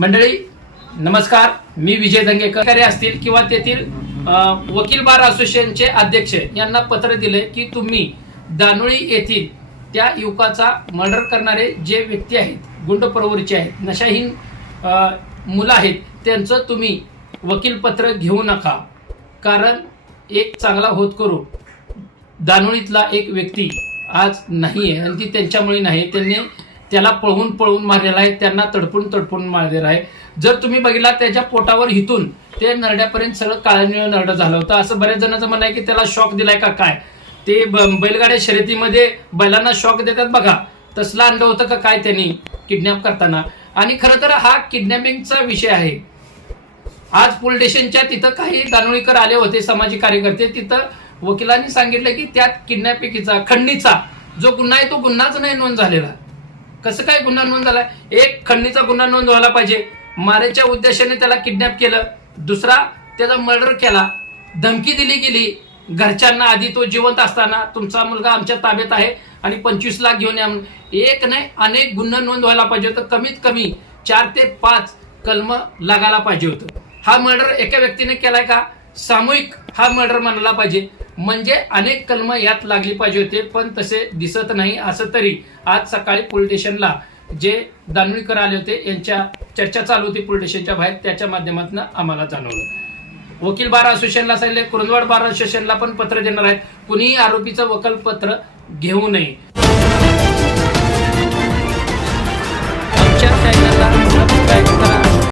मंडळी नमस्कार, मी विजय दंगेकर असतील किंवा तेथील वकील बार असोसिएशनचे अध्यक्ष यांना पत्र दिले की तुम्ही दानोळी येथील त्या युवकाचा मर्डर करणारे जे व्यक्ती आहेत, गुंड प्रवृत्तीचे आहेत, नशाहीन मुलं आहेत, त्यांचं तुम्ही वकील पत्र घेऊ नका. कारण एक चांगला होतकरू दानोळीतला एक व्यक्ती आज नाही आहे आणि ती त्यांच्यामुळे नाही, त्यांनी त्याला पळवून पळवून मारलेला आहे, त्यांना तडपून मारलेला आहे. जर तुम्ही बघितला त्याच्या पोटावर हिथून ते नरड्यापर्यंत सगळं काळं नरडं झालं होतं. असं बऱ्याच जणांचं म्हणणं आहे की त्याला शॉक दिलाय का काय, ते बैलगाड्या शर्यतीमध्ये बैलांना शॉक देतात बघा, तसला आणलं होतं का काय त्यांनी किडनॅप करताना. आणि खरं तर हा किडनॅपिंगचा विषय आहे. आज पोलीस स्टेशनच्या तिथं काही दानोळीकर आले होते, सामाजिक कार्यकर्ते. तिथं वकिलांनी सांगितलं की त्यात किडनॅपिंगचा खंडणीचा जो गुन्हा आहे तो गुन्हाच नाही नोंद झालेला. कसं काय गुन्हा नोंद झाला? एक खंडणीचा गुन्हा नोंद व्हायला पाहिजे, मारायच्या उद्देशाने त्याला किडनॅप केलं, दुसरा त्याचा मर्डर केला, धमकी दिली गेली घरच्यांना आधी तो जिवंत असताना, तुमचा मुलगा आमच्या ताब्यात आहे आणि 25 लाख घेऊन या. एक नाही अनेक गुन्हे नोंद व्हायला पाहिजे होतं. कमीत कमी 4 ते 5 कलम लागायला पाहिजे होतं. हा मर्डर एका व्यक्तीने केलाय का? सामूहिक हा मर्डर म्हणायला पाहिजे, म्हणजे अनेक कलम यात लागली पाहिजे होते, पण तसे दिसत नाही. असं तरी आज सकाळी पोलीस स्टेशनला जे दानोळीकर आले होते यांच्या चर्चा चालू होती पोलीस स्टेशनच्या बाहेर, त्याच्या माध्यमातून आम्हाला जाणवलं. वकील बार असोसिएशनला सांगितले, कुरुंदवाड बार असोसिएशनला पण पत्र देणार आहेत, कुणीही आरोपीचं वकालपत्र घेऊ नये.